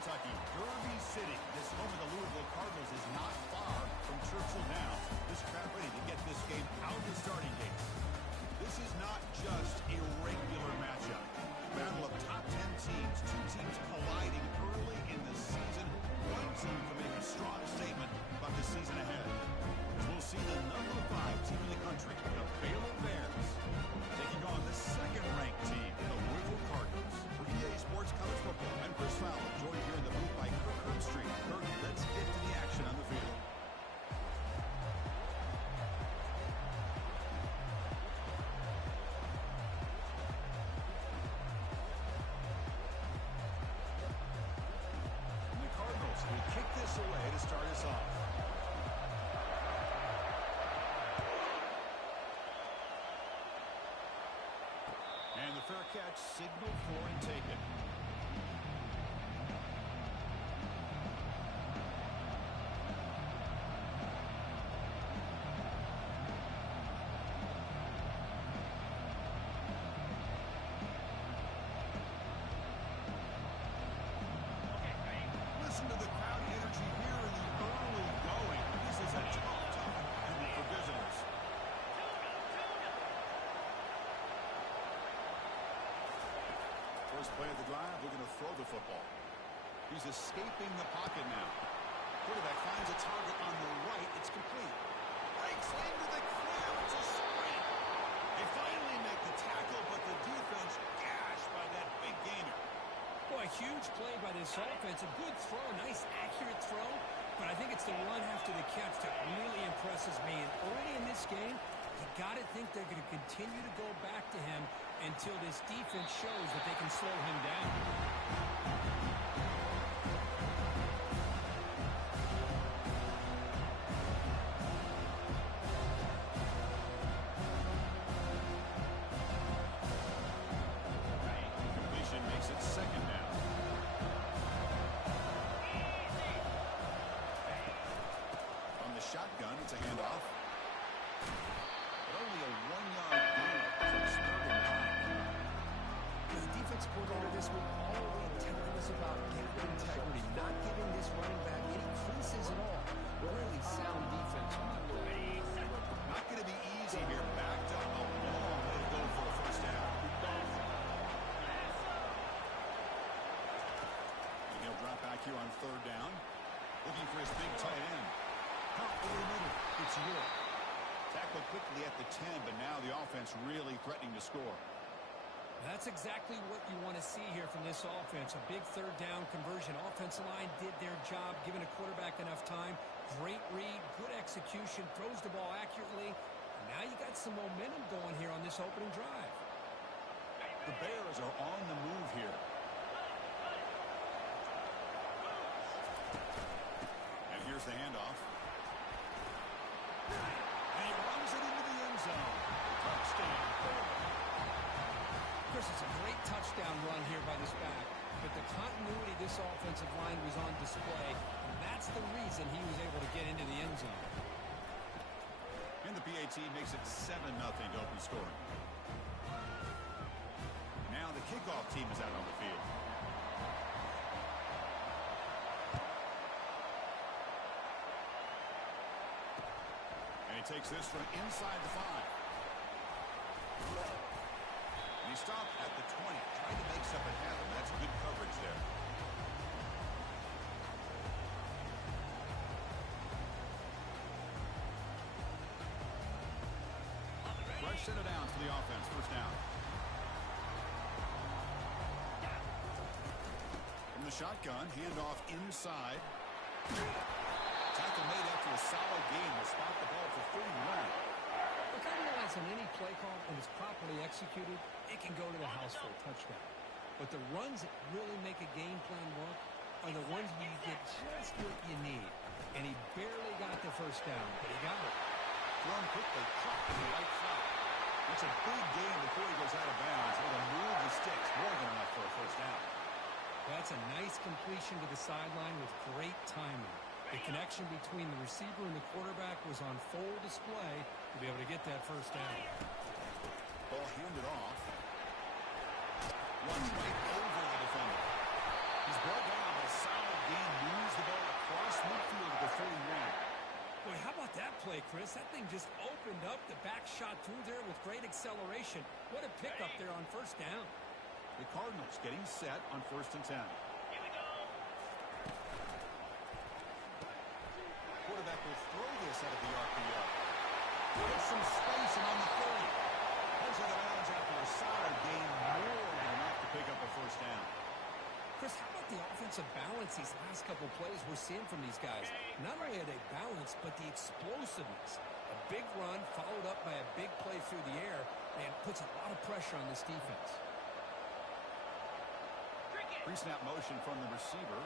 Kentucky, Derby City. This home of the Louisville Cardinals is not far from Churchill Downs. This crowd ready to get this game out of the starting gate. This is not just a regular matchup. Battle of top 10 teams. Two teams colliding early in the season. One team can make a strong statement about the season ahead. We'll see the number 5 team in the country, the Baylor Bears, taking on the second-ranked team, the Louisville Cardinals. For EA Sports College Football, I'm Chris Fowler, joined here in the booth by Kirk Herbstreit. Kirk, let's get to the action on the field. And the Cardinals will kick this away to start us off. And the fair catch signaled for and taken. Listen to the crowd energy here in the early going. This is a tough opportunity for visitors. First play of the drive, we're going to throw the football. He's escaping the pocket now. Quarterback finds a target on the right. It's complete. Breaks into the clear. It's a sprint. They finally make the tackle, but the defense gashed by that big gainer. Boy, huge play by this offense. A good throw, nice accurate throw. But I think it's the run after the catch that really impresses me. And early in this game, you got to think they're going to continue to go back to him until this defense shows that they can slow him down. Completion makes it second down. From the shotgun, it's a handoff. But only a 1-yard gain. The defense coordinator this week all week telling us about gap integrity, not giving this running back any creases at all. Really sound defense on that play. Not going to be easy here. Backed up a long way to go for a first down. And he'll drop back here on third down. Looking for his big tight end. Count over the middle. It's York. Tackled quickly at the 10, but now the offense really threatening to score. That's exactly what you want to see here from this offense. A big third down conversion. Offensive line did their job, giving a quarterback enough time. Great read, good execution, throws the ball accurately. And now you got some momentum going here on this opening drive. The Bears are on the move here. And here's the handoff. And he runs it into the end zone. Touchdown. Chris, it's a great touchdown run here by this back, but the continuity of this offensive line was on display, and that's the reason he was able to get into the end zone. And the PAT makes it 7-0 to open scoring. Now the kickoff team is out on the field. And he takes this from inside the 5. He stopped at the 20, trying to make something happen. That's good coverage there. Fresh set of downs for the offense. First down. From the shotgun, handoff inside. Tackle made after a solid gain. Will spot the ball for 31. Look, I realize on any play call, when it's properly executed, it can go to the house for a touchdown. But the runs that really make a game plan work are the ones where you get just what you need. And he barely got the first down, but he got it. Thrown quickly, caught in the right flat. It's a big gain before he goes out of bounds. It'll move the sticks, more than enough for a first down. That's a nice completion to the sideline with great timing. The connection between the receiver and the quarterback was on full display to be able to get that first down. Ball handed off. Runs right over the defender. He's brought down by solid gain. Moves the ball across midfield to the 41. Boy, how about that play, Chris? That thing just opened up. The back shot through there with great acceleration. What a pickup there on first down. The Cardinals getting set on 1st and 10. Quarterback will throw this out of the RPO. There's some space and on the 30. Heads out of bounds after a solid gain. More than enough to pick up a first down. Chris, how about the offensive balance these last couple plays we're seeing from these guys? Not only are they balanced, but the explosiveness. A big run followed up by a big play through the air, and puts a lot of pressure on this defense. Pre-snap motion from the receiver.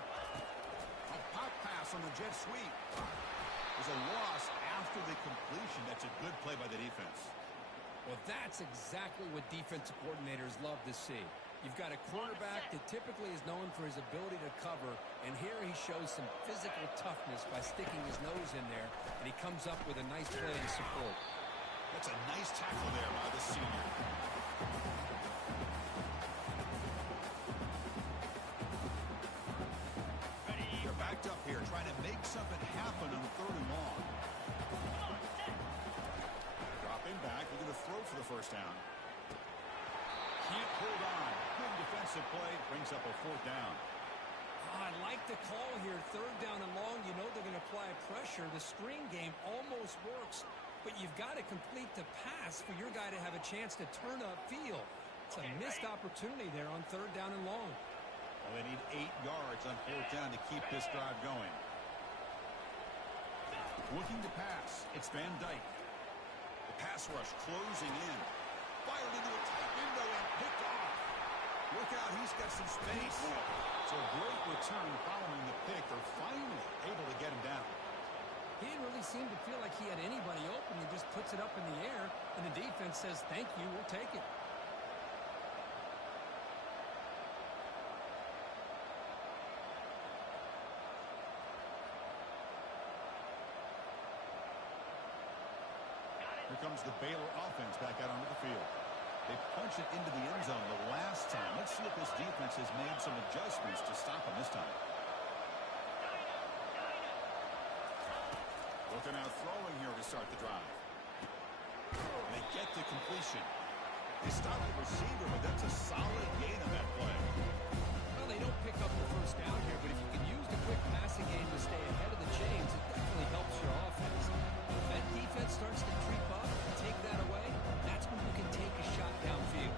A pop pass on the jet sweep. There's a loss after the completion. That's a good play by the defense. Well, that's exactly what defensive coordinators love to see. You've got a quarterback that typically is known for his ability to cover, and here he shows some physical toughness by sticking his nose in there, and he comes up with a nice play to support. That's a nice tackle there by the senior. They're backed up here, trying to make something happen on 3rd and long. Dropping back, looking to throw for the first down. Can't hold on. Good defensive play. Brings up a 4th down. I like the call here. 3rd down and long. You know they're going to apply pressure. The screen game almost works, but you've got to complete the pass for your guy to have a chance to turn upfield. It's a missed opportunity there on 3rd down and long. Well, they need 8 yards on 4th down to keep this drive going. Looking to pass. It's Van Dyke. The pass rush closing in. Fired into a tight window and picked off. Look out, he's got some space. So a great return following the pick. They're finally able to get him down. He didn't really seem to feel like he had anybody open. He just puts it up in the air, and the defense says, thank you, we'll take it. Here comes the Baylor offense back out onto the field. They punch it into the end zone the last time. Let's see if this defense has made some adjustments to stop them this time. Looking out throwing here to start the drive. And they get the completion. They stop the receiver, but that's a solid gain on that play. Well, they don't pick up the first down here, but if you can use the quick passing game to stay ahead of the chains, it definitely helps your offense. If that defense starts to creep up and take that away, that's when you can take a shot downfield.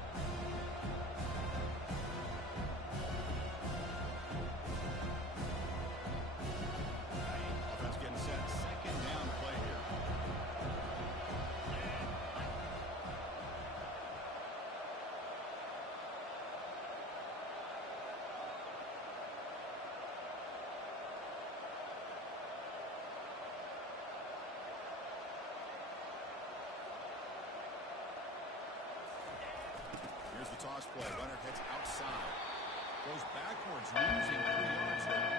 Offense getting set. 2nd down play here. Here's the toss play. Runner heads outside. Goes backwards, losing 3 yards there.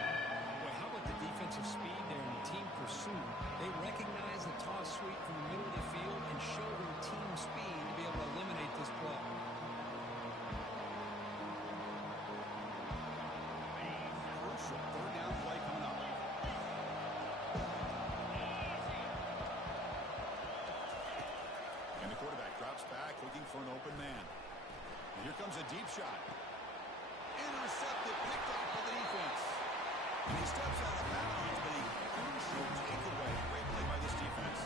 Boy, how about the defensive speed there and the team pursuit? They recognize the toss sweep from the middle of the field and show their team speed to be able to eliminate this play. Crucial 3rd down play coming up. And the quarterback drops back, looking for an open man. And here comes a deep shot. Intercepted, picked off by the defense. And he steps out of bounds, but a crucial takeaway. Great play by this defense.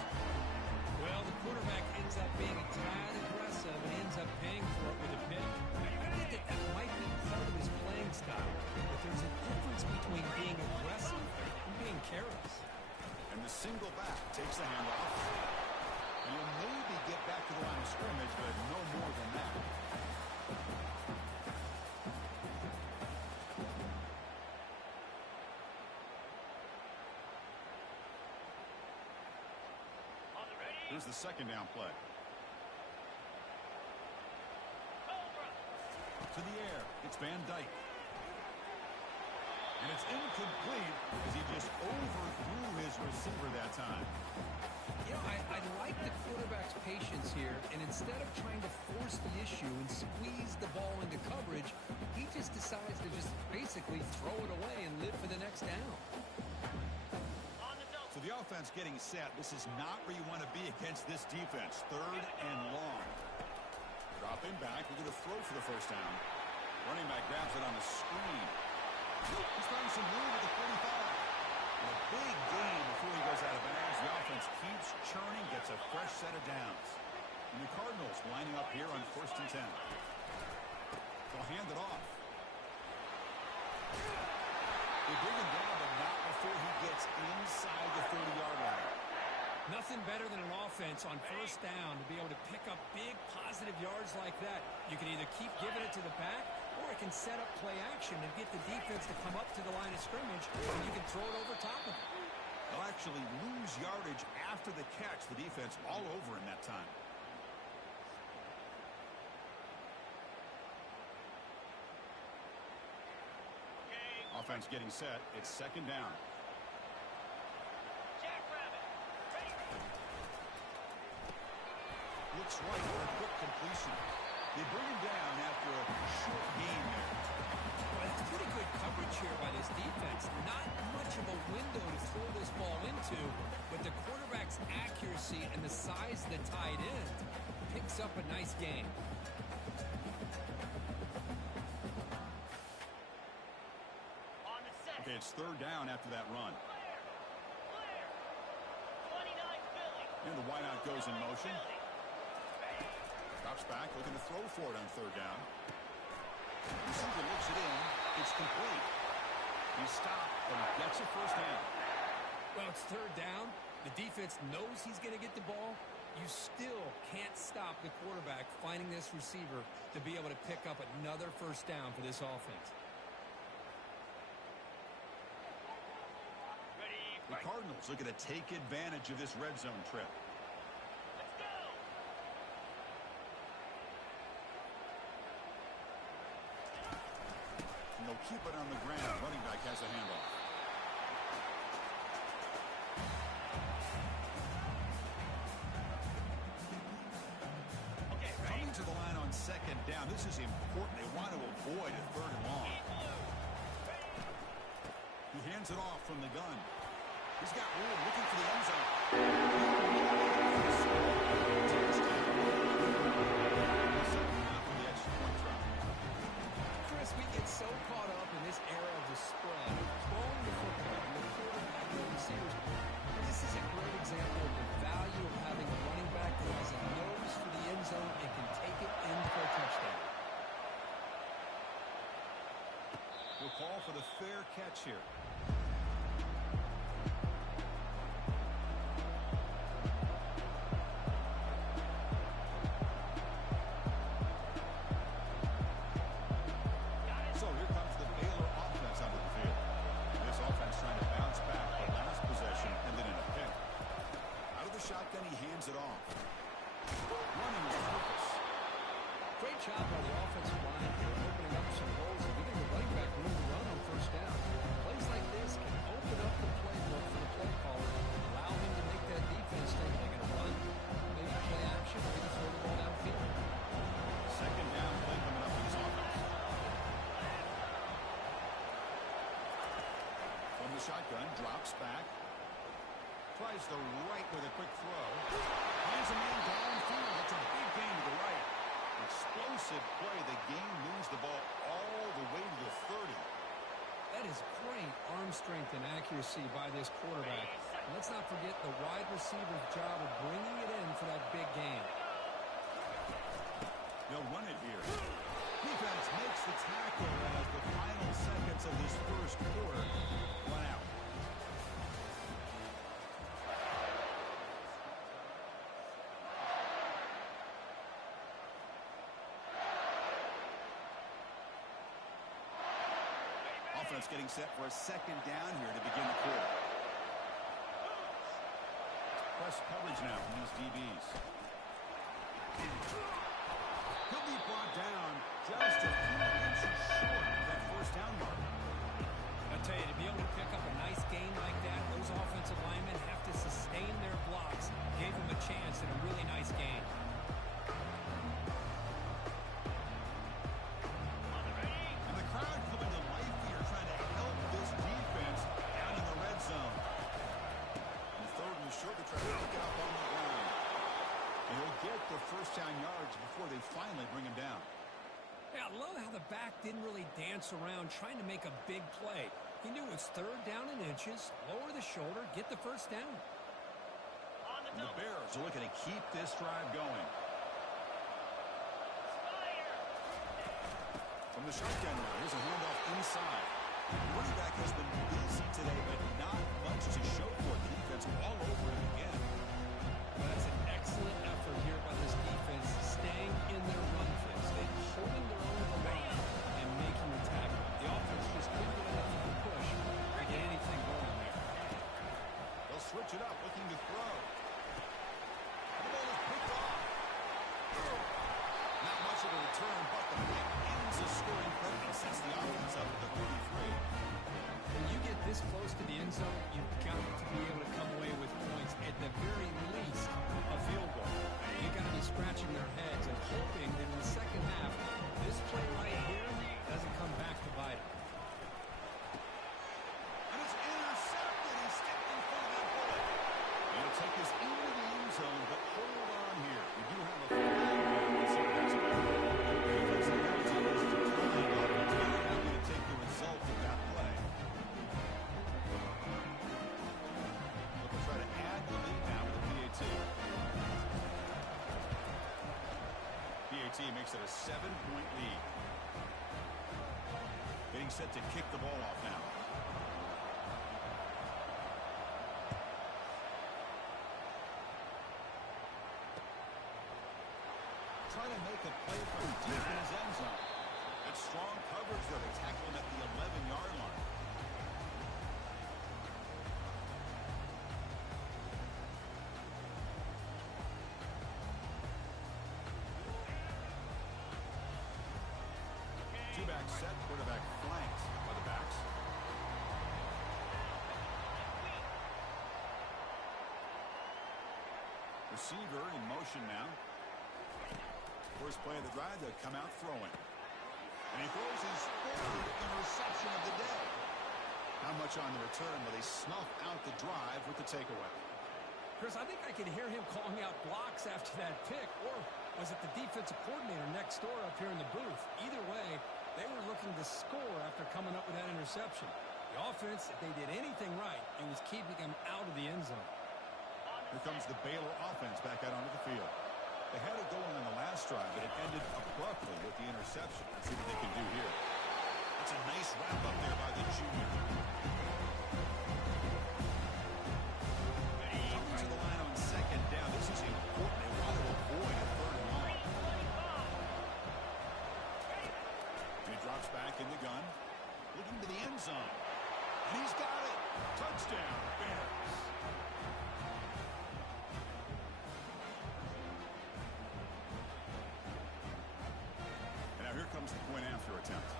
Well, the quarterback ends up being a tad aggressive and ends up paying for it with a pick. I think that might be part of his playing style, but there's a difference between being aggressive and being careless. And the single back takes the handoff. And you'll maybe get back to the line of scrimmage, but no more than that. Here's the 2nd down play. To the air. It's Van Dyke. And it's incomplete as he just overthrew his receiver that time. You know, I like the quarterback's patience here, and instead of trying to force force the issue and squeeze the ball into coverage. He just decides to just basically throw it away and live for the next down. So the offense getting set. This is not where you want to be against this defense. 3rd and long. Dropping back. We're going to throw for the first down. Running back grabs it on the screen. He's finding some room at the 45. And a big gain before he goes out of bounds. The offense keeps churning, gets a fresh set of downs. And the Cardinals lining up here on 1st and 10. They'll hand it off. They bring him down, but not before he gets inside the 30-yard line. Nothing better than an offense on 1st down to be able to pick up big positive yards like that. You can either keep giving it to the back, or it can set up play action and get the defense to come up to the line of scrimmage, and you can throw it over top of it. They'll actually lose yardage after the catch. The defense all over in that time. Offense getting set. It's 2nd down. Looks right for a quick completion. They bring him down after a short gain there. Well, it's pretty good coverage here by this defense. Not much of a window to throw this ball into, but the quarterback's accuracy and the size of the tight end picks up a nice gain. Okay, it's 3rd down after that run. And the wideout goes in motion. Drops back, looking to throw for it on 3rd down. Receiver looks it in. It's complete. He stopped, but he gets a 1st down. Well, it's 3rd down. The defense knows he's going to get the ball. You still can't stop the quarterback finding this receiver to be able to pick up another 1st down for this offense. The Cardinals looking to take advantage of this red zone trip. And they'll keep it on the ground. Running back has a handoff. Coming to the line on 2nd down. This is important. They want to avoid a 3rd and long. He hands it off from the gun. He's got room, looking for the end zone. Chris, we get so caught up in this era of the spread, throwing the football, and the quarterback and the receivers. This is a great example of the value of having a running back that has a nose for the end zone and can take it in for a touchdown. We'll call for the fair catch here. So here comes the Baylor offense onto the field. This offense trying to bounce back the last possession and then in a pick. Out of the shotgun, he hands it off. Running with purpose. Great job by the offensive line here, opening up some holes and giving the running back room to run on 1st down. Plays like this can open up the playbook for the play caller, allow him to make that defense think they're going to run, maybe play action, or maybe throw the ball downfield. 2nd down play coming up for this offense. From the shotgun, drops back. Tries the right with a quick throw. Hands a man downfield. That's a big gain to the right. Explosive play. The game moves the ball all the way to the 30. That is great arm strength and accuracy by this quarterback. And let's not forget the wide receiver's job of bringing it in for that big gain. They'll run it here. Defense makes the tackle as the final seconds of this 1st quarter run out. Offense getting set for a 2nd down here to begin the quarter. Press coverage now from these DBs. He'll be brought down just a few inches short of that 1st down mark. I'll tell you, to be able to pick up a nice gain like that, those offensive linemen have to sustain their blocks. Gave him a chance and a really nice gain. get the first down yards before they finally bring him down. Yeah, I love how the back didn't really dance around trying to make a big play. He knew it was third down in inches, lower the shoulder, get the first down. And the Bears are looking to keep this drive going. From the shotgun now, here's a handoff inside. The running back has been busy today, but not much to show for it. The defense all over him again. Well, that's an excellent effort here by this defense, staying in their run fix. They're holding their own the line and making the tackle. The offense just couldn't get enough of a push to get anything going there. They'll switch it up, looking to throw. The ball is picked off. Not much of a return, but the pick ends a scoring play and sets the offense up at the 33. When you get this close to the end zone, you've got to be able to come away with points, at the very least a field goal. You've got to be scratching their heads and hoping that in the second half, this play right here doesn't come back to bite them. And it's intercepted. He stepped in front of that bullet. He'll take this into the end zone, but hold on here. We do have a flag. Let's see what that's about. The defensive penalty is determined up. They're not going to take the result of that play. They'll try to add the lead now with the PAT. PAT makes it a 7-point lead. Getting set to kick the ball off now. Trying to make a play from deep in his end zone. That's strong coverage there. They tackle him at the 11-yard line. Two-back set, quarterback flanked by the backs. Receiver in motion now. First play of the drive, they'll come out throwing. And he throws his third interception of the day. Not much on the return, but they snuff out the drive with the takeaway. Chris, I think I can hear him calling out blocks after that pick, or was it the defensive coordinator next door up here in the booth? Either way, they were looking to score after coming up with that interception. The offense, if they did anything right, it was keeping them out of the end zone. Here comes the Baylor offense back out onto the field. They had it going in the last drive, but it ended abruptly with the interception. Let's see what they can do here. That's a nice wrap up there by the junior. Coming to the line on second down. This is important. They want to avoid a third and long. And he drops back in the gun, looking to the end zone. And he's got it. Touchdown, Bears. Here comes the point after attempt.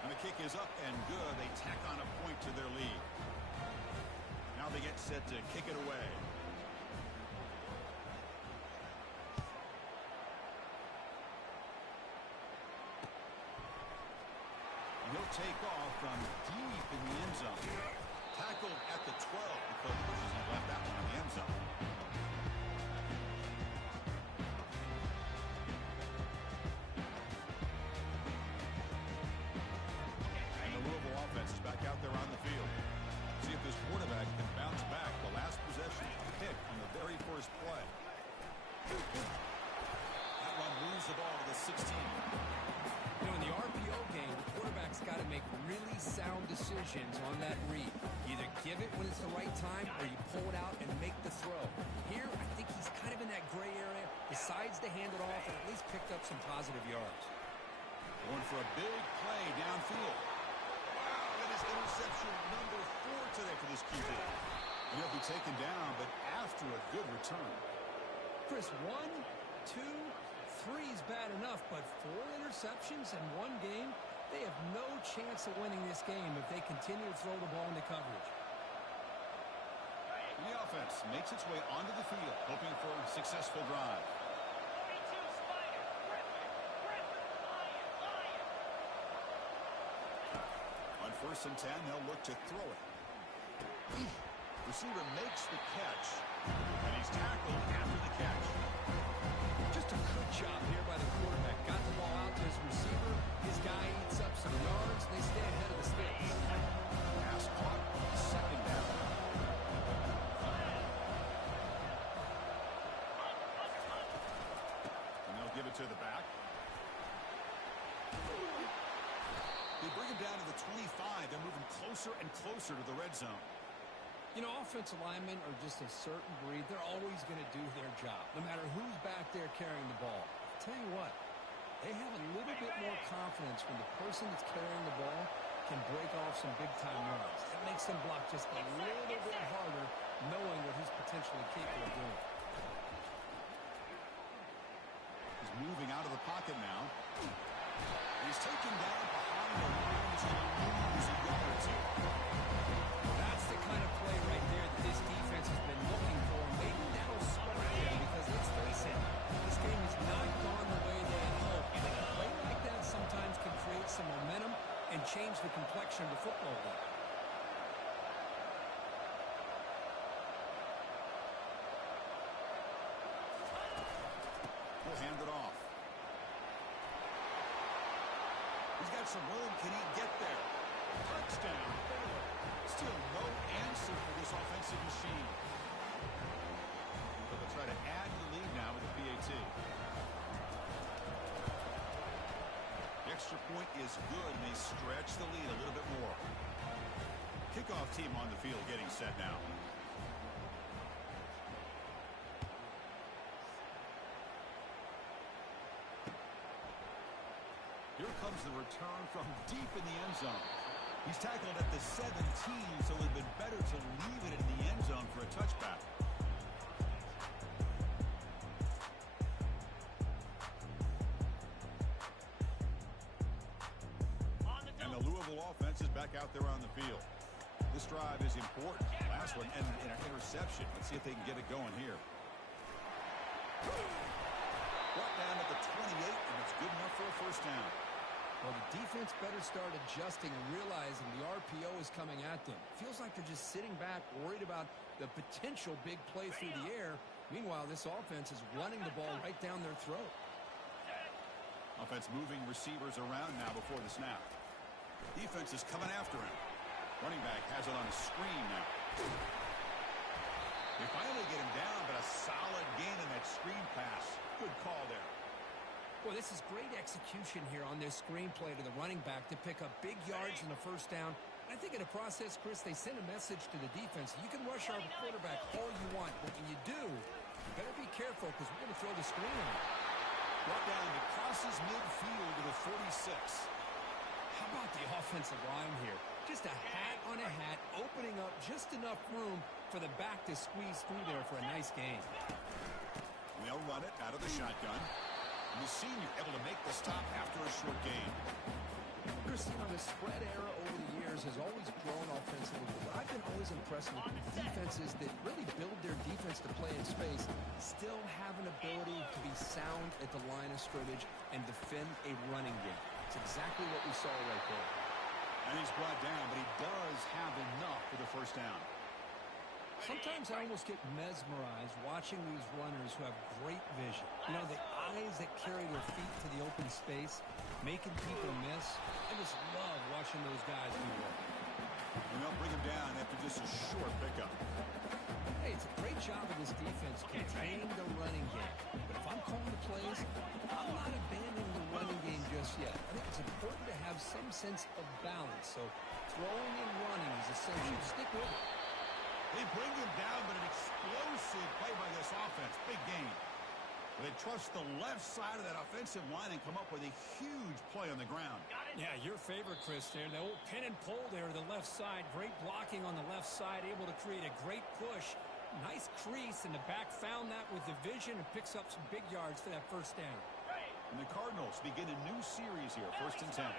And the kick is up and good. They tack on a point to their lead. Now they get set to kick it away. And he'll take off from deep in the end zone. Tackled at the 12 because he left that one in the end zone. Back out there on the field. See if this quarterback can bounce back. The last possession, a pick on the very first play. That one moves the ball to the 16. You know, in the RPO game, the quarterback's got to make really sound decisions on that read. Either give it when it's the right time or you pull it out and make the throw. Here, I think he's kind of in that gray area, decides to hand it off and at least picked up some positive yards. Going for a big play downfield. Interception number 4 today for this QB. And he'll be taken down, but after a good return. Chris, 1, 2, 3 is bad enough, but 4 interceptions in one game, they have no chance of winning this game if they continue to throw the ball into coverage. And the offense makes its way onto the field, hoping for a successful drive. First and 10, they'll look to throw it. Receiver makes the catch, to the back. They bring him down to the 25. They're moving closer and closer to the red zone. You know, offensive linemen are just a certain breed. They're always going to do their job, no matter who's back there carrying the ball. I'll tell you what, they have a little bit more confidence when the person that's carrying the ball can break off some big-time runs. That makes them block just a little bit harder, knowing what he's potentially capable of doing. He's moving out of the pocket now. He's taken down behind the line. He's going to lose a yard or two. That's the kind of play right there that this defense has been looking for. Maybe that'll spark them because, let's face it, this game has not gone the way they had hoped. And a play like that sometimes can create some momentum and change the complexion of the football game. We'll hand it off. He's got some room. Can he get there? Touchdown, Baylor. Still no answer for this offensive machine. But they'll try to add to the lead now with the PAT. The extra point is good, and they stretch the lead a little bit more. Kickoff team on the field getting set now. Here comes the return from deep in the end zone. He's tackled at the 17, so it would have been better to leave it in the end zone for a touchback. And the Louisville offense is back out there on the field. This drive is important. Last one ended in an interception. Let's see if they can get it going here. Brought down at the 28, and it's good enough for a first down. Well, the defense better start adjusting and realizing the RPO is coming at them. Feels like they're just sitting back, worried about the potential big play through the air. Meanwhile, this offense is running the ball right down their throat. Offense moving receivers around now before the snap. Defense is coming after him. Running back has it on a screen now. They finally get him down, but a solid gain in that screen pass. Good call there. Well, this is great execution here on this screen play to the running back to pick up big yards in the first down. I think in the process, Chris, they send a message to the defense. You can rush our quarterback all you want, but when you do, you better be careful because we're going to throw the screen on. Brought down to crosses midfield to the 46. How about the offensive line here? Just a hat on a hat, opening up just enough room for the back to squeeze through there for a nice gain. They'll run it out of the shotgun. And the senior able to make the stop after a short gain. Chris, you know, the spread era over the years has always grown offensively. But I've been always impressed with defenses that really build their defense to play in space, still have an ability to be sound at the line of scrimmage and defend a running game. It's exactly what we saw right there. And he's brought down, but he does have enough for the first down. Sometimes I almost get mesmerized watching these runners who have great vision. You know, the eyes that carry their feet to the open space, making people miss. I just love watching those guys do work. And they'll bring him down after just a short pickup. Hey, it's a great job of this defense containing the running game. But if I'm calling the plays, I'm not abandoning the running game just yet. I think it's important to have some sense of balance. So throwing and running is essential. Stick with it. They bring him down, but an explosive play by this offense. Big game. They trust the left side of that offensive line and come up with a huge play on the ground. Yeah, your favorite, Chris, there. The old pin and pull there to the left side. Great blocking on the left side, able to create a great push. Nice crease, and the back found that with the vision and picks up some big yards for that first down. And the Cardinals begin a new series here, 1st and 10.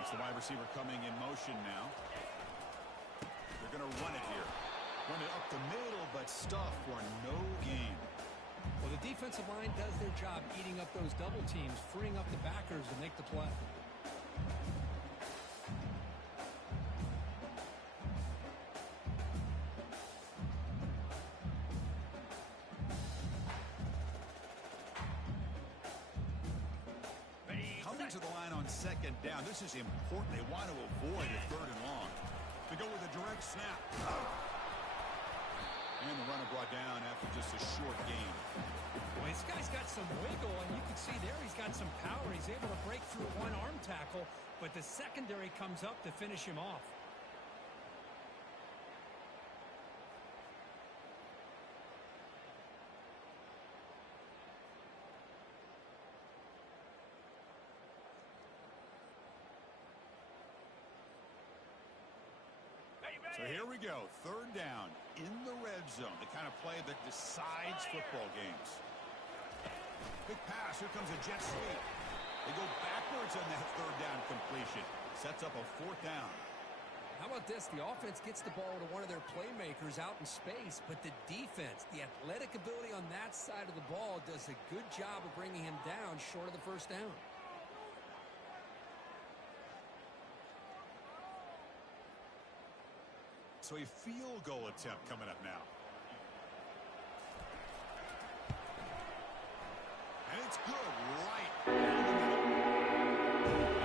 It's the wide receiver coming in motion now. They're going to run it here. Run it up the middle, but stuff for no gain. Well, the defensive line does their job eating up those double teams, freeing up the backers to make the play. To the line on 2nd down. This is important. They want to avoid a 3rd and long. They go with a direct snap. And the runner brought down after just a short gain. Well, this guy's got some wiggle, and you can see there he's got some power. He's able to break through one arm tackle, but the secondary comes up to finish him off. So here we go, third down in the red zone, the kind of play that decides football games. Big pass, here comes a jet sweep. They go backwards on that third down completion. Sets up a fourth down. How about this? The offense gets the ball to one of their playmakers out in space, but the defense, the athletic ability on that side of the ball does a good job of bringing him down short of the first down. So a field goal attempt coming up now. And it's good, right.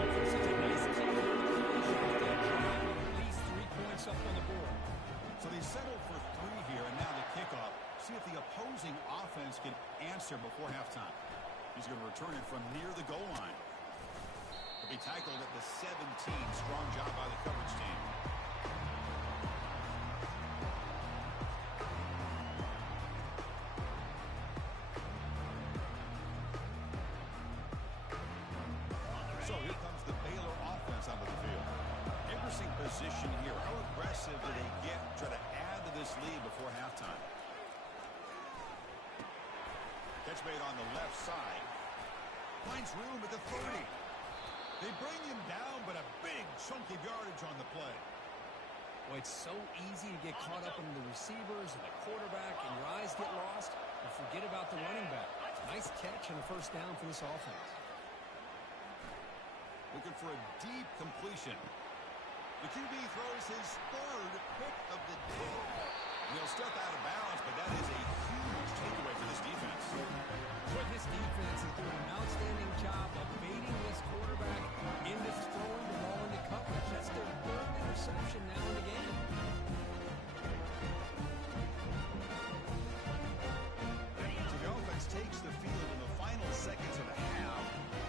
For such a nice kick, at least 3 points up on the board. So they settled for 3 here, and now the kickoff. See if the opposing offense can answer before halftime. He's going to return it from near the goal line. He'll be tackled at the 17. Strong job by the coverage team. So here comes the Baylor offense onto the field. Interesting position here. How aggressive do they get to try to add to this lead before halftime? Catch made on the left side. Finds room at the 30. They bring him down, but a big chunk of yardage on the play. Well, it's so easy to get caught up in the receivers and the quarterback, and your eyes get lost, and forget about the running back. Nice catch and a first down for this offense. Looking for a deep completion. The QB throws his third pick of the day. He'll step out of bounds, but that is a huge takeaway for this defense. But this defense is doing an outstanding job of baiting this quarterback into throwing the ball into coverage. That's their third interception now in the game. So the offense takes the field in the final seconds of the half.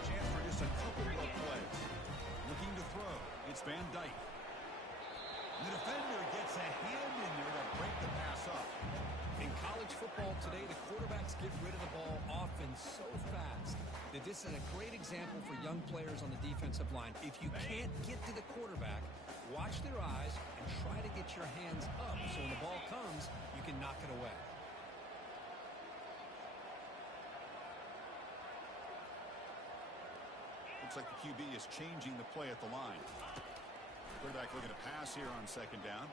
Chance for just a couple more plays. Looking to throw. It's Van Dyke. The defender gets a hand in there to break the pass up. In college football today, the quarterbacks get rid of the ball often so fast that this is a great example for young players on the defensive line. If you can't get to the quarterback, watch their eyes and try to get your hands up so when the ball comes, you can knock it away. Looks like the QB is changing the play at the line. Quarterback looking to pass here on second down.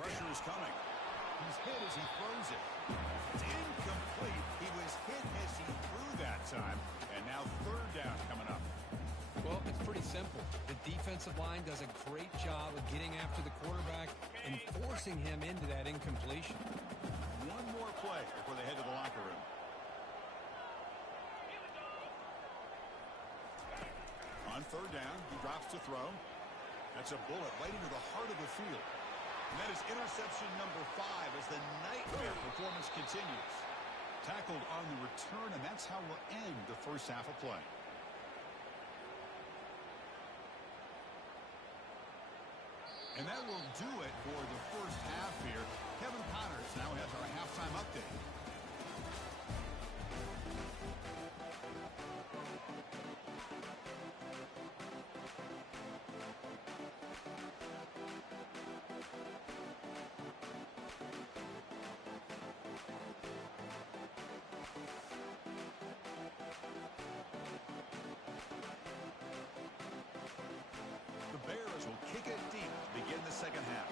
Pressure is coming. He's hit as he throws it. It's incomplete. He was hit as he threw that time. And now third down coming up. Well, it's pretty simple. The defensive line does a great job of getting after the quarterback and forcing him into that incompletion. One more play before they head to the locker room. On third down, he drops to throw. That's a bullet right into the heart of the field. And that is interception number 5 as the nightmare performance continues. Tackled on the return, and that's how we'll end the first half of play. And that will do it for the first half here. Kevin Connors now has our halftime update. The Bears will kick it deep to begin the second half.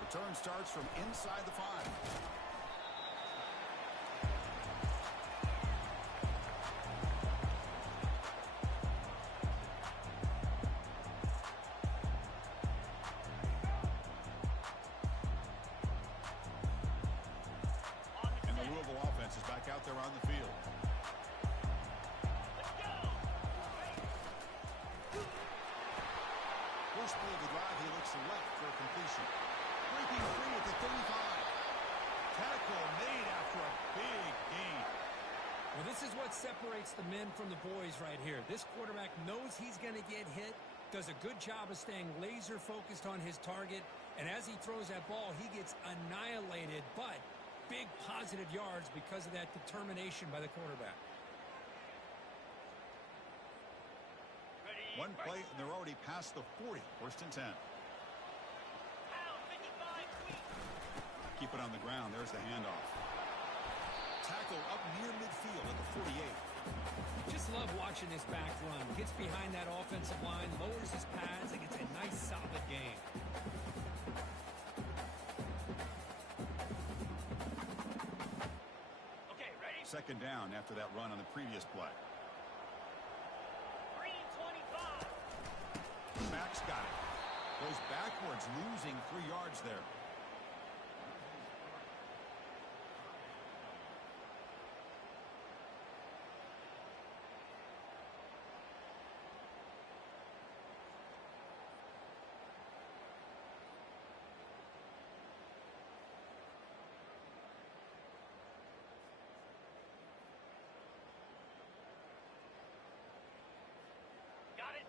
Return starts from inside the 5. And the Louisville offense is back out there on the field. separates the men from the boys right here. This quarterback knows he's going to get hit, does a good job of staying laser focused on his target, and as he throws that ball, he gets annihilated, but big positive yards because of that determination by the quarterback. One play, and they're already past the 40. First and 10. Keep it on the ground. There's the handoff. Tackle up near midfield at the 48. Just love watching this back run. Gets behind that offensive line, lowers his pads, and gets a nice, solid game. Okay, ready? Second down after that run on the previous play. Green 25. Max got it. Goes backwards, losing 3 yards there.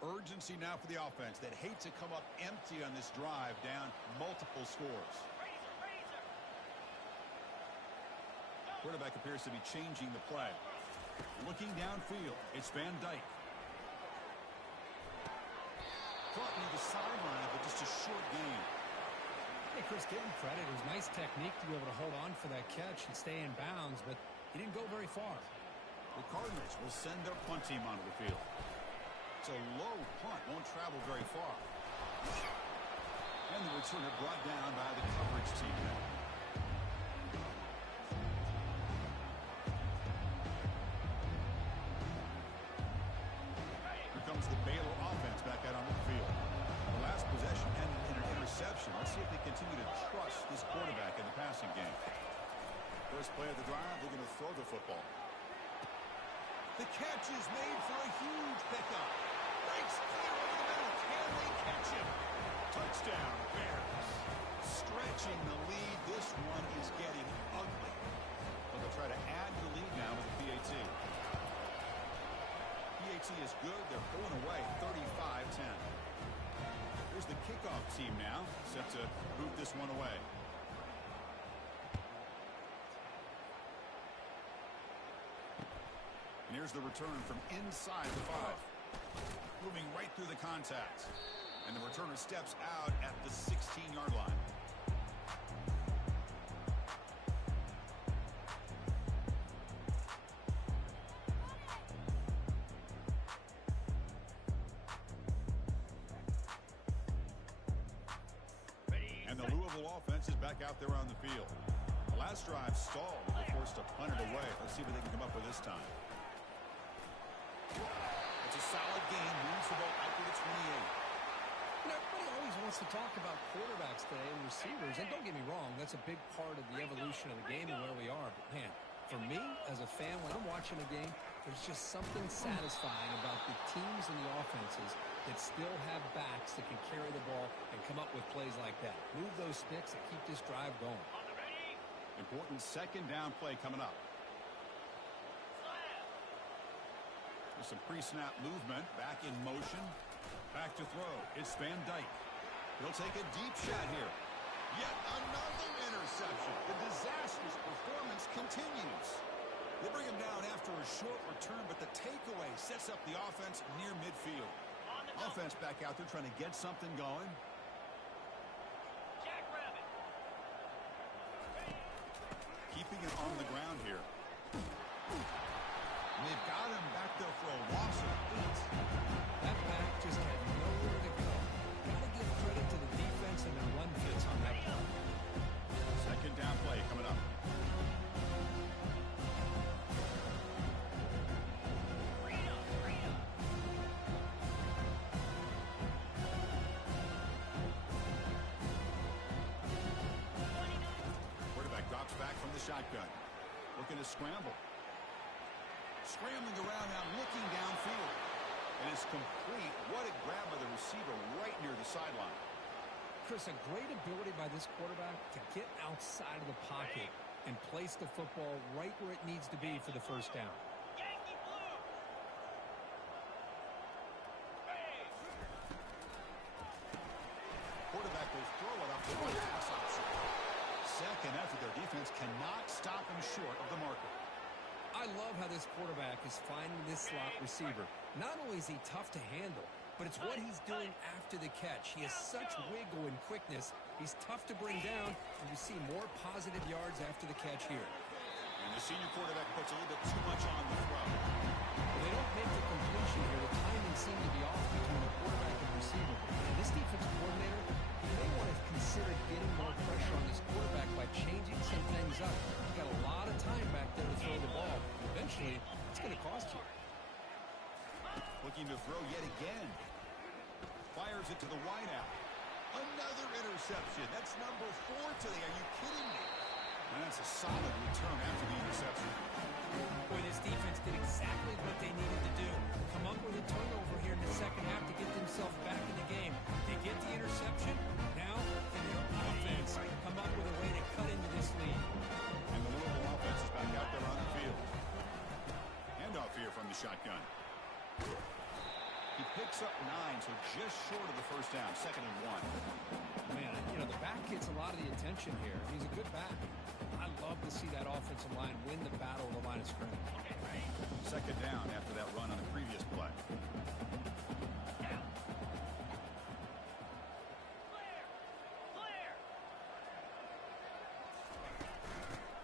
Urgency now for the offense that hate to come up empty on this drive, down multiple scores. Quarterback appears to be changing the play. Looking downfield, it's Van Dyke. Caught near the sideline, but just a short gain. Hey, Chris, give him credit. It was nice technique to be able to hold on for that catch and stay in bounds, but he didn't go very far. The Cardinals will send their punt team onto the field. It's a low punt, won't travel very far. And the returner brought down by the coverage team now. Here comes the Baylor offense back out on the field. The last possession ended in an interception. Let's see if they continue to trust this quarterback in the passing game. First play of the drive, they're going to throw the football. The catch is made for a huge pickup. Breaks clear over the middle. Can they catch him? Touchdown, Bears. Stretching the lead. This one is getting ugly. Well, they'll try to add to the lead now with the PAT. PAT is good. They're pulling away 35-10. Here's the kickoff team now, set to boot this one away. And here's the return from inside the 5. Moving right through the contact. And the returner steps out at the 16-yard line. And the Louisville offense is back out there on the field. The last drive stalled. They're forced to punt it away. Let's see what they can come up with this time. It's a solid game. Moves the ball out to the 28. You know, everybody always wants to talk about quarterbacks today and receivers, and don't get me wrong, that's a big part of the evolution of the game and where we are. But, man, for me, as a fan, when I'm watching a game, there's just something satisfying about the teams and the offenses that still have backs that can carry the ball and come up with plays like that. Move those sticks and keep this drive going. Important second down play coming up. There's some pre-snap movement. Back in motion. Back to throw. It's Van Dyke. He'll take a deep shot here. Yet another interception. The disastrous performance continues. They bring him down after a short return, but the takeaway sets up the offense near midfield. Offense back out there trying to get something going. Keeping it on the ground here. And they've got him back there for a loss of 8. That back just had nowhere to go. Got to give credit to the defense and their run fits on that play. Second down play coming up. Quarterback drops back from the shotgun. Looking to scramble. Scrambling around now, looking downfield. And it's complete. What a grab by the receiver right near the sideline. Chris, a great ability by this quarterback to get outside of the pocket and place the football right where it needs to be for the first down. is finding this slot receiver. Not only is he tough to handle, but it's what he's doing after the catch. He has such wiggle and quickness. He's tough to bring down, and you see more positive yards after the catch here. And the senior quarterback puts a little bit too much on the throw. They don't make the completion here. The timing seemed to be off between the quarterback and receiver. And this defensive coordinator, he may want to consider getting more pressure on this quarterback by changing some things up. He's got a lot of time back there to throw the ball. Eventually, it's going to cost you. Looking to throw yet again. Fires it to the wideout. Another interception. That's number 4 today. Are you kidding me? And that's a solid return after the interception. Boy, this defense did exactly what they needed to do. Come up with a turnover here in the second half to get themselves back in the game. They get the interception. Now, can their offense come up with a way to cut into this lead? And the Louisville offense is back out there on the field. Handoff here from the shotgun. He picks up 9, so just short of the first down, 2nd and 1. Man, you know, the back gets a lot of the attention here. He's a good back. I love to see that offensive line win the battle of the line of scrimmage. 2nd down after that run on the previous play.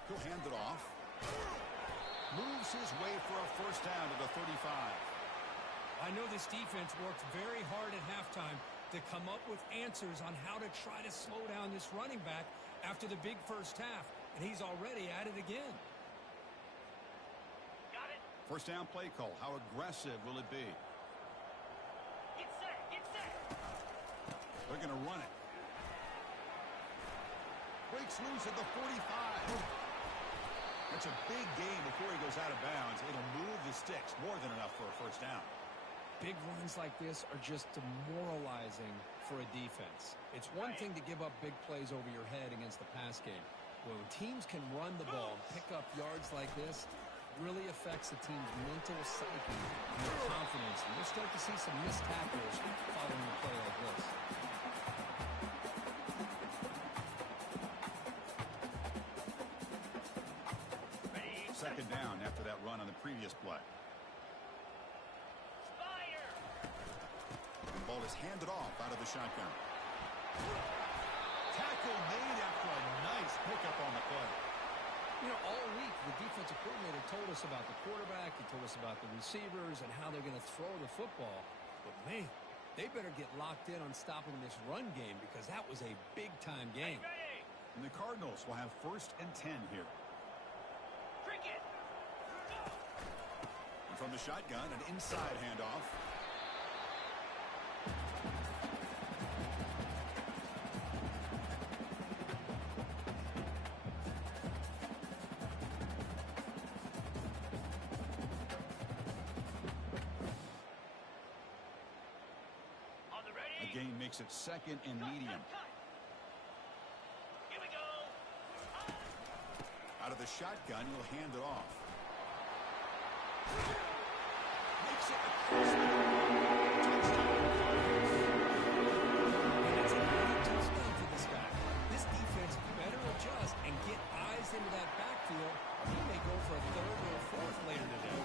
He'll hand it off. Moves his way for a first down to the 35. I know this defense worked very hard at halftime to come up with answers on how to try to slow down this running back after the big first half, and he's already at it again. Got it. First down play call. How aggressive will it be? Get set. Get set. They're going to run it. Breaks loose at the 45. That's a big gain before he goes out of bounds. It'll move the sticks. More than enough for a first down. Big runs like this are just demoralizing for a defense. It's one thing to give up big plays over your head against the pass game. When teams can run the ball and pick up yards like this, it really affects the team's mental psyche and their confidence. And you'll start to see some missed tackles following a play like this. Second down after that run on the previous play. The ball is handed off out of the shotgun. Tackle made after a nice pickup on the play. You know, all week, the defensive coordinator told us about the quarterback. He told us about the receivers and how they're going to throw the football. But, man, they better get locked in on stopping this run game because that was a big-time game. And the Cardinals will have 1st and 10 here. Cricket. And from the shotgun, an inside handoff. Gain makes it 2nd and medium. Here we go. Out of the shotgun, he'll hand it off. Makes it across the It's a great touchdown for this guy. This defense better adjust and get eyes into that backfield. He may go for a 3rd or a 4th later today.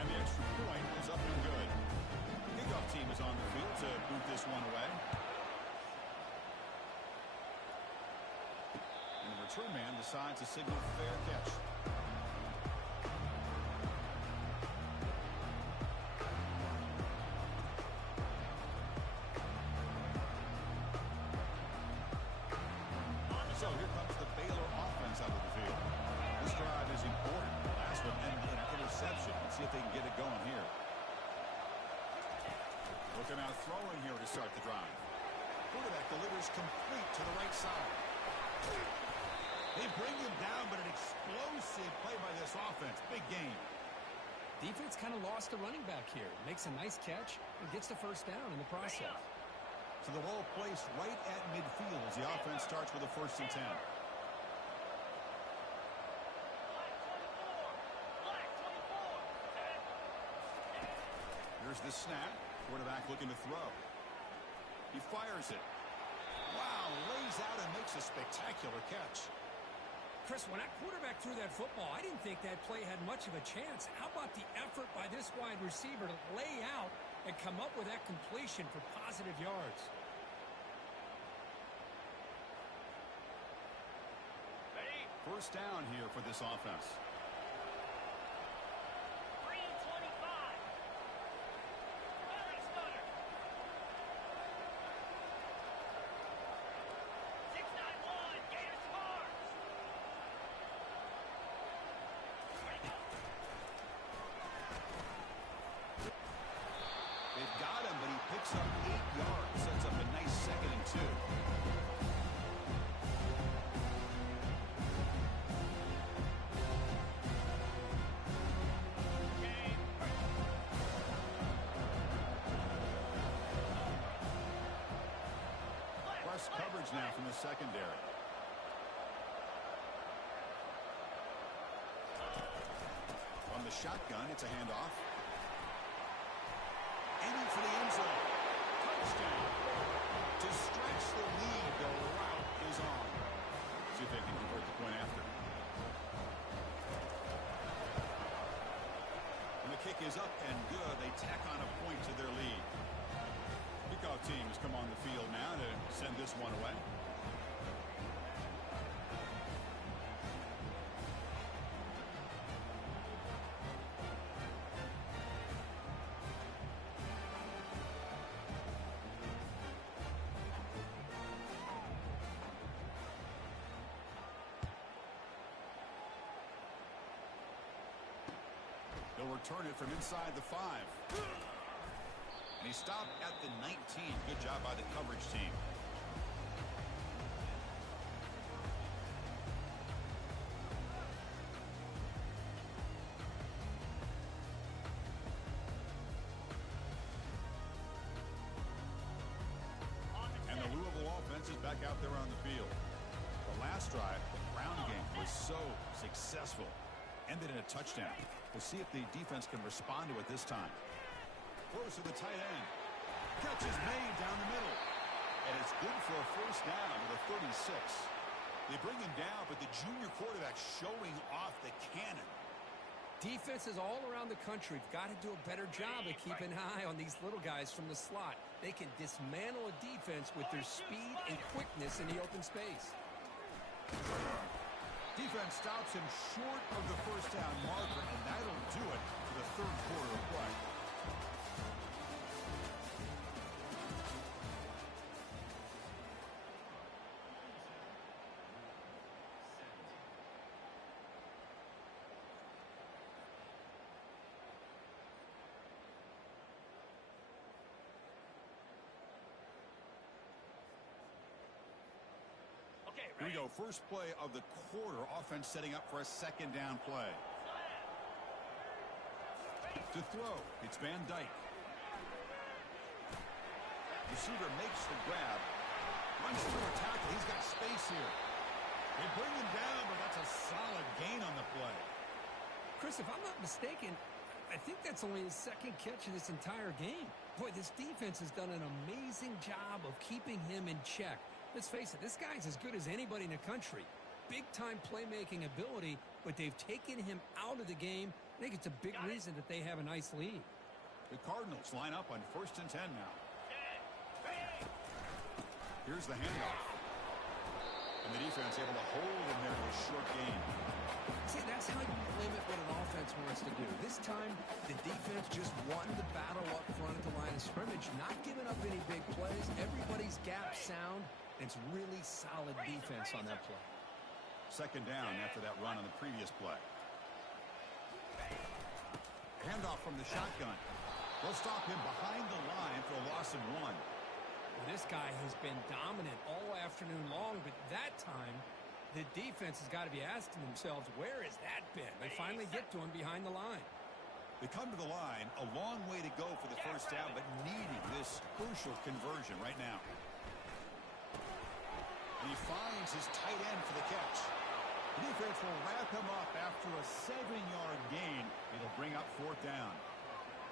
And the extra point is up and good. Kickoff team is on the field to boot this one away. And the return man decides to signal fair catch. So here comes the Baylor offense out of the field. This drive is important. Last one ended in an interception. Let's see if they can get it going here. Looking out throwing here to start the drive. Quarterback delivers complete to the right side. They bring him down, but an explosive play by this offense. Big game. Defense kind of lost the running back here. Makes a nice catch and gets the first down in the process. So the ball placed right at midfield as the offense starts with a 1st and 10. Here's the snap. Quarterback looking to throw. He fires it. Wow, lays out and makes a spectacular catch. Chris, when that quarterback threw that football, I didn't think that play had much of a chance. How about the effort by this wide receiver to lay out and come up with that completion for positive yards? Ready? First down here for this offense. 3 and 25. Belly stutter. 6-9-1. Gator scores. They've got him, but he picks up 8 yards. Sets up a nice 2nd and 2. Press coverage now from the secondary. From the shotgun, it's a handoff. Aiming for the end zone. Touchdown. To stretch the lead, the route is on. See if they can convert the point after. And the kick is up and good. They tack on a point to their lead. Kickoff teams come on the field now to send this one away. They'll return it from inside the 5. And he stopped at the 19. Good job by the coverage team. And the Louisville offense is back out there on the field. The last drive, the ground game, was so successful. Ended in a touchdown. We'll see if the defense can respond to it this time. Close to the tight end. Catch is made down the middle. And it's good for a first down to the 36. They bring him down, but the junior quarterback showing off the cannon. Defenses all around the country have got to do a better job of keeping an eye on these little guys from the slot. They can dismantle a defense with their speed and quickness in the open space. Defense stops him short of the first down marker, and that'll do it for the third quarter of play. Okay, Here we ready? go. First play of the quarter. Offense setting up for a second down play. To throw, it's Van Dyke. Receiver makes the grab. Runs through a tackle. He's got space here. They bring him down, but that's a solid gain on the play. Chris, if I'm not mistaken, I think that's only his second catch in this entire game. Boy, this defense has done an amazing job of keeping him in check. Let's face it, this guy's as good as anybody in the country. Big-time playmaking ability, but they've taken him out of the game. I think it's a big reason that they have a nice lead. The Cardinals line up on 1st and 10 now. Here's the handoff. And the defense able to hold him there for a short gain. See, that's how you limit what an offense wants to do. This time, the defense just won the battle up front at the line of scrimmage, not giving up any big plays. Everybody's gap sound. It's really solid defense on that play. Second down after that run on the previous play. Handoff from the shotgun. They'll stop him behind the line for a loss of 1. Well, this guy has been dominant all afternoon long, but that time, the defense has got to be asking themselves, where has that been? They finally get to him behind the line. They come to the line, a long way to go for the first down, but needing this crucial conversion right now. And he finds his tight end for the catch. The defense will wrap him up after a 7-yard gain. It'll bring up 4th down.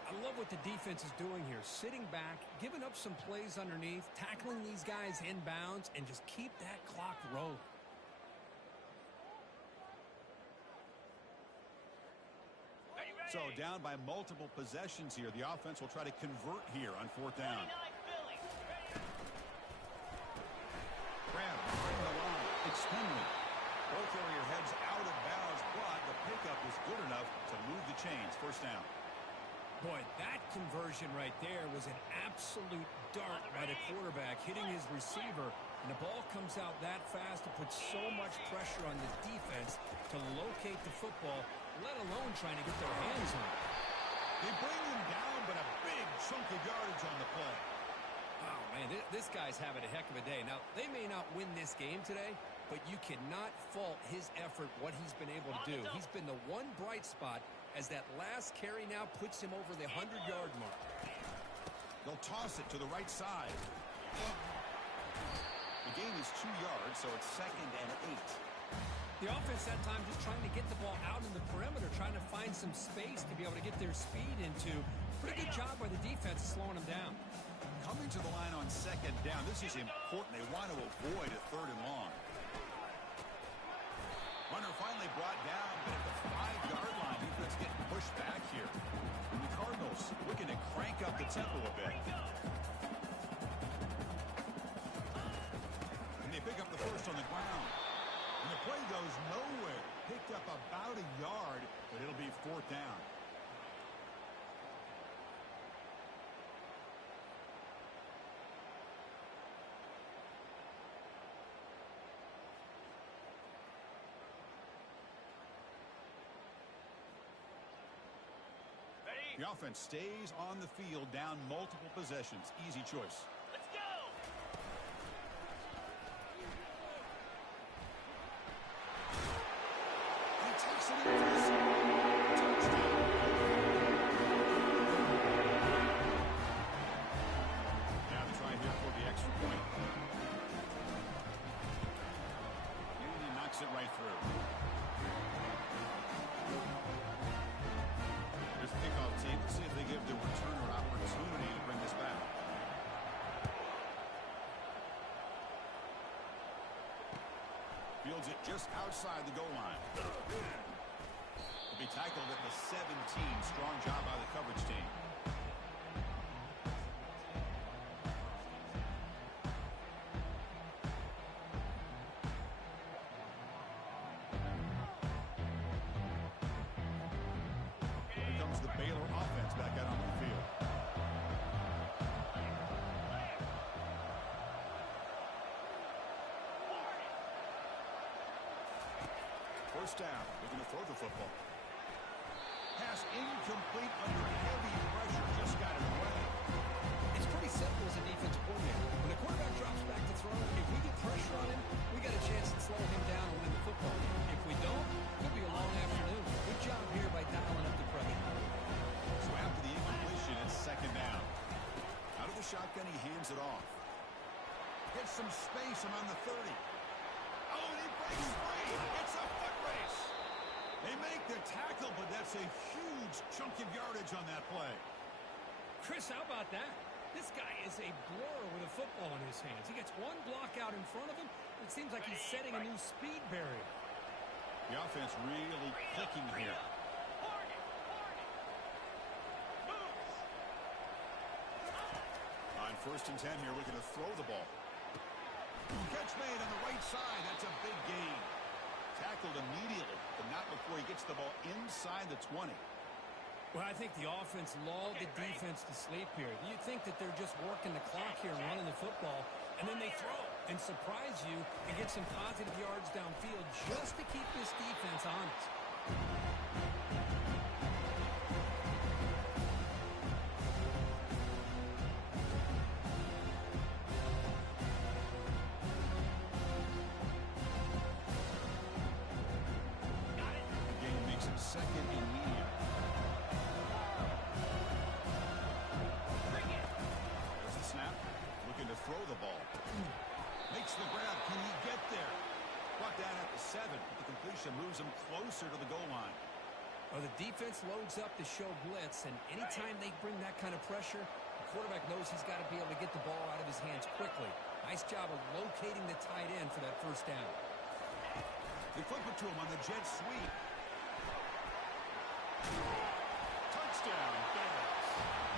I love what the defense is doing here. Sitting back, giving up some plays underneath, tackling these guys inbounds, and just keep that clock rolling. So down by multiple possessions here. The offense will try to convert here on fourth down. 29 Philly. Grab, bring the line. Extended. Ball carrier heads out of bounds, but the pickup was good enough to move the chains. First down. Boy, that conversion right there was an absolute dart by the quarterback, hitting his receiver. And the ball comes out that fast to put so much pressure on the defense to locate the football, let alone trying to get their hands on it. They bring him down, but a big chunk of yardage on the play. Oh, man, this guy's having a heck of a day. Now, they may not win this game today, but you cannot fault his effort, what he's been able to do. He's been the one bright spot as that last carry now puts him over the 100-yard mark. They'll toss it to the right side. The gain is 2 yards, so it's 2nd and 8. The offense that time just trying to get the ball out in the perimeter, trying to find some space to be able to get their speed into. Pretty good job by the defense slowing them down. Coming to the line on 2nd down. This is important. They want to avoid a 3rd and long. Runner finally brought down, but at the 5-yard line, defense getting pushed back here. And the Cardinals looking to crank up the tempo a bit. And they pick up the first on the ground. And the play goes nowhere. Picked up about a yard, but it'll be 4th down. Ready? The offense stays on the field, down multiple possessions. Easy choice. Let's go. He takes it into the zone. Touchdown. Now the try here for the extra point. And he knocks it right through. Here's the kickoff team. Let's see if they give the returner opportunity to bring this back. Fields it just outside the goal line. Will be tackled at the 17. Strong job by the coverage team. Here comes the Baylor offense back out on the field. First down. Looking to throw the football. Pass incomplete under heavy pressure. Just got it away. It's pretty simple as a defensive coordinator. When the quarterback drops back to throw, if we get pressure on him, we got a chance to slow him down and win the football game. If we don't, it could be a long afternoon. Good job here by dialing up the pressure. So after the incompletion, it's 2nd down. Out of the shotgun, he hands it off. Gets some space around the 30. Oh, and he breaks free. It's a foot race. They make the tackle, but that's a huge chunk of yardage on that play. Chris, how about that? This guy is a blur with a football in his hands. He gets one block out in front of him. It seems like he's setting a new speed barrier. The offense really clicking here. Target. Moves. On 1st and 10 here, looking to throw the ball. Catch made on the right side. That's a big gain. Tackled immediately, but not before he gets the ball inside the 20. Well, I think the offense lulled the defense to sleep here. You think that they're just working the clock here and running the football, and then they throw and surprise you and get some positive yards downfield just to keep this defense honest. The game makes it 2nd and medium. There's the snap. Looking to throw the ball. Makes the grab. Can he get there? Brought down at the 7. The completion moves him closer to the goal line. Well, the defense loads up to show blitz, and anytime they bring that kind of pressure, the quarterback knows he's got to be able to get the ball out of his hands quickly. Nice job of locating the tight end for that first down. They flip it to him on the jet sweep. touchdown, Bears.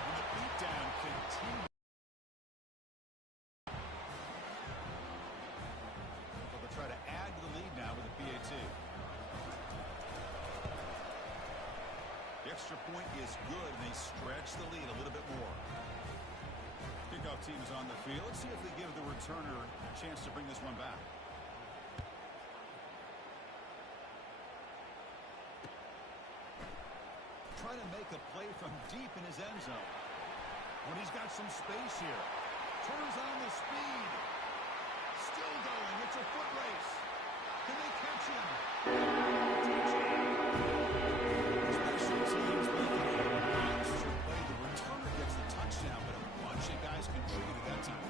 And the beatdown continues. Well, they'll try to add to the lead now with a PAT. The extra point is good, and they stretch the lead a little bit more. Kickoff team is on the field. Let's see if they give the returner a chance to bring this one back. Trying to make a play from deep in his end zone. When he's got some space here. Turns on the speed. Still going. It's a foot race. Can they catch him? Special teams making a monster play. The returner gets the touchdown, but a bunch of guys contributed that time.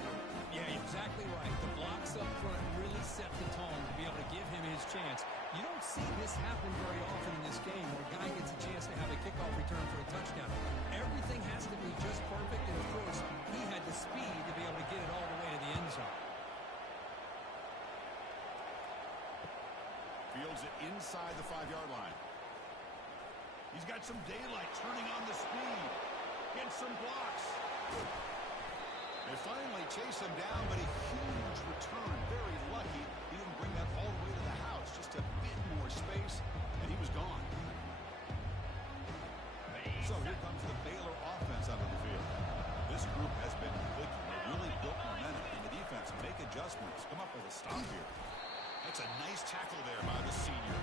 Yeah, exactly right. The blocks up front really set the tone to be able to give him his chance. You don't see this happen very often in this game where a guy gets a chance to have a kickoff return for a touchdown. Everything has to be just perfect, and of course, he had the speed to be able to get it all the way to the end zone. Fields it inside the 5-yard line. He's got some daylight turning on the speed. Gets some blocks. They finally chase him down, but a huge return. Very lucky he didn't bring that all the way to the house. Just a bit more space, and he was gone. So here comes the Baylor offense out of the field. This group has been clicking. They really built momentum, and the defense make adjustments. Come up with a stop here. That's a nice tackle there by the senior.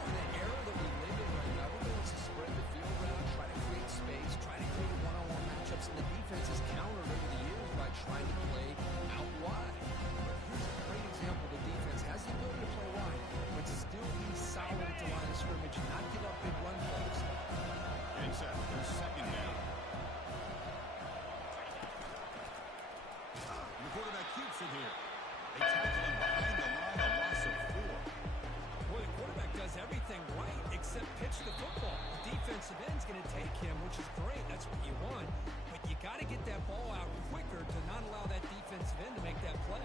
In the era that we live in right now, everybody wants to spread the field around, try to create space, try to create one-on-one matchups, and the defense has countered over the years by trying to play out wide. But here's a great example. The defense has the ability to play wide, but still be solid at the line of scrimmage and not give up big run plays. Getting set for second down. And the quarterback keeps it here. They tackle him behind the line, a loss of 4. Boy, the quarterback does everything right except pitch the football. The defensive end's going to take him, which is great. That's what you want. But you got to get that ball out quicker to not allow that defensive end to make that play.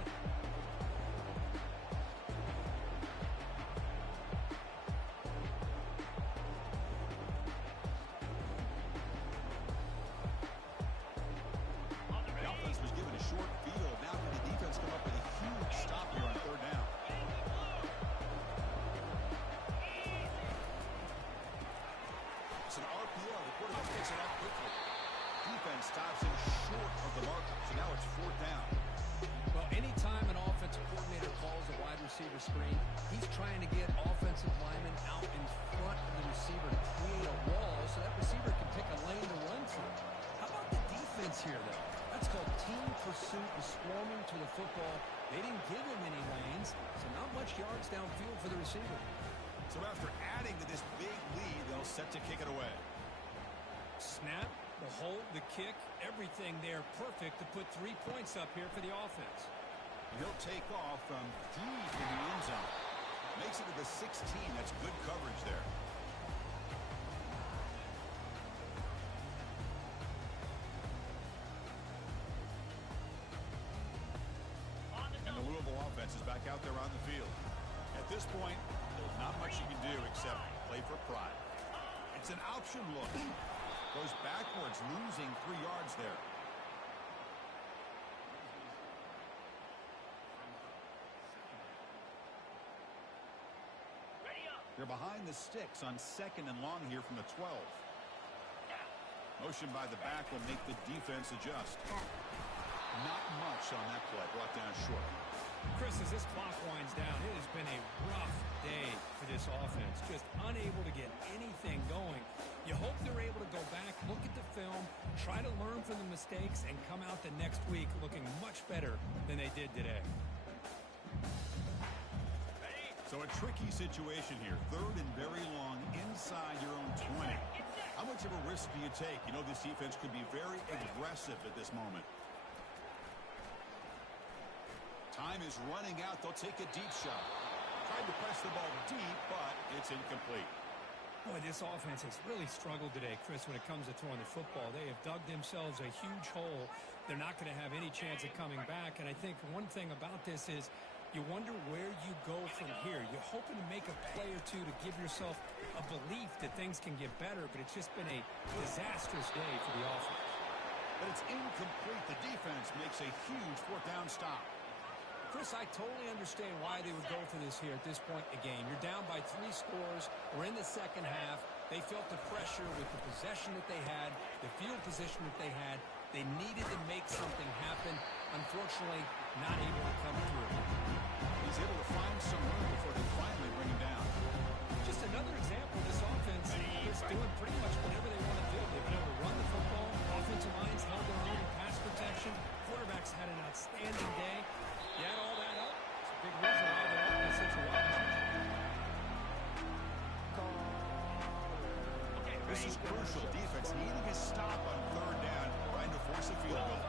The offense was given a short field. Now can the defense come up with a huge stop here on 3rd down? It's an RPO. The quarterback picks it up quickly. Defense stops him short of the marker. So now it's 4th down. Well, anytime an offensive coordinator calls a wide receiver screen, he's trying to get offensive linemen out in front of the receiver to create a wall so that receiver can pick a lane to run through. How about the defense here, though? That's called team pursuit and swarming to the football. They didn't give him any lanes, so not much yards downfield for the receiver. So after adding to this big lead, they'll set to kick it away. Snap, the hold, the kick, everything there perfect to put 3 points up here for the offense. He'll take off from deep in the end zone. Makes it to the 16. That's good coverage there. And the Louisville offense is back out there on the field. At this point, there's not much you can do except play for pride. It's an option look. Goes backwards, losing 3 yards there. They're behind the sticks on 2nd and long here from the 12. Motion by the back will make the defense adjust. Not much on that play. Brought down short. Chris, as this clock winds down, it has been a rough day for this offense. Just unable to get anything going. You hope they're able to go back, look at the film, try to learn from the mistakes, and come out the next week looking much better than they did today. So a tricky situation here. 3rd and very long inside your own 20. How much of a risk do you take? You know this defense could be very aggressive at this moment. Time is running out. They'll take a deep shot. Tried to press the ball deep, but it's incomplete. Boy, this offense has really struggled today, Chris, when it comes to throwing the football. They have dug themselves a huge hole. They're not going to have any chance of coming back. And I think one thing about this is You wonder where you go from here. You're hoping to make a play or two to give yourself a belief that things can get better, but it's just been a disastrous day for the offense. But it's incomplete. The defense makes a huge fourth down stop. Chris, I totally understand why they would go for this here at this point in the game. You're down by 3 scores. We're in the second half. They felt the pressure with the possession that they had, the field position that they had. They needed to make something happen. Unfortunately, not able to come through. He's able to find some room before they finally bring him down. Just another example of this offense is doing pretty much whatever they want to do. They've been able to run the football. Offensive lines held their own in pass protection. Quarterbacks had an outstanding day. You add all that up, it's a big reason why they're up by such a wide margin. This is crucial. Defense needing a stop on third down, trying to force a field goal.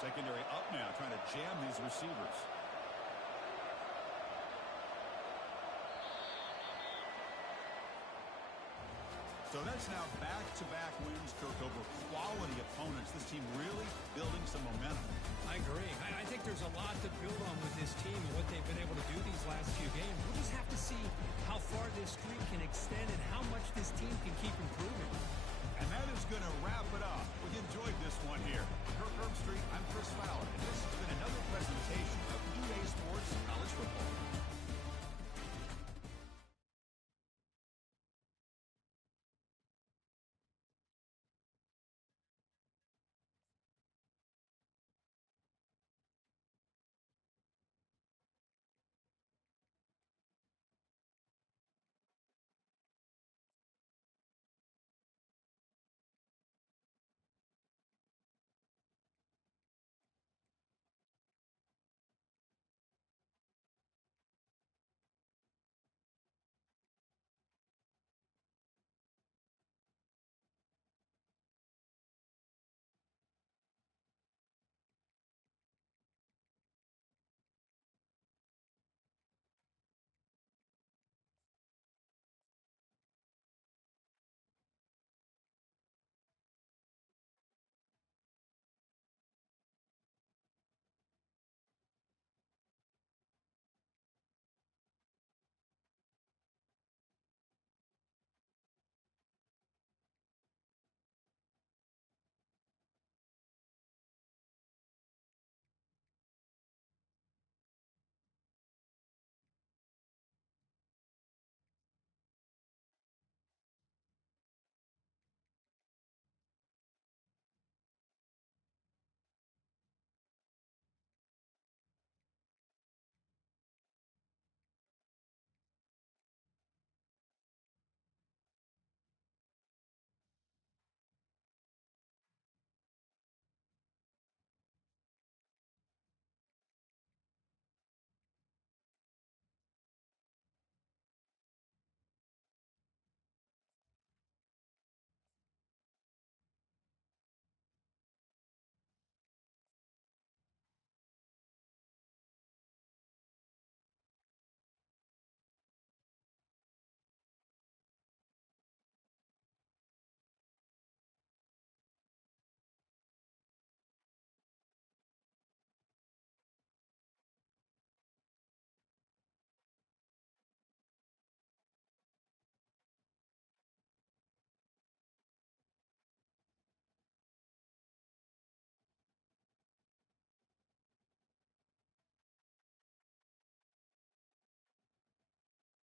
Secondary up now, trying to jam these receivers. So that's now back-to-back wins, Kirk, over quality opponents. This team really building some momentum. I agree. I think there's a lot to build on with this team and what they've been able to do these last few games. We'll just have to see how far this streak can extend and how much this team can keep improving. And that is going to wrap it up. We enjoyed this one here. Kirk Herbstreit, I'm Chris Fowler, and this has been another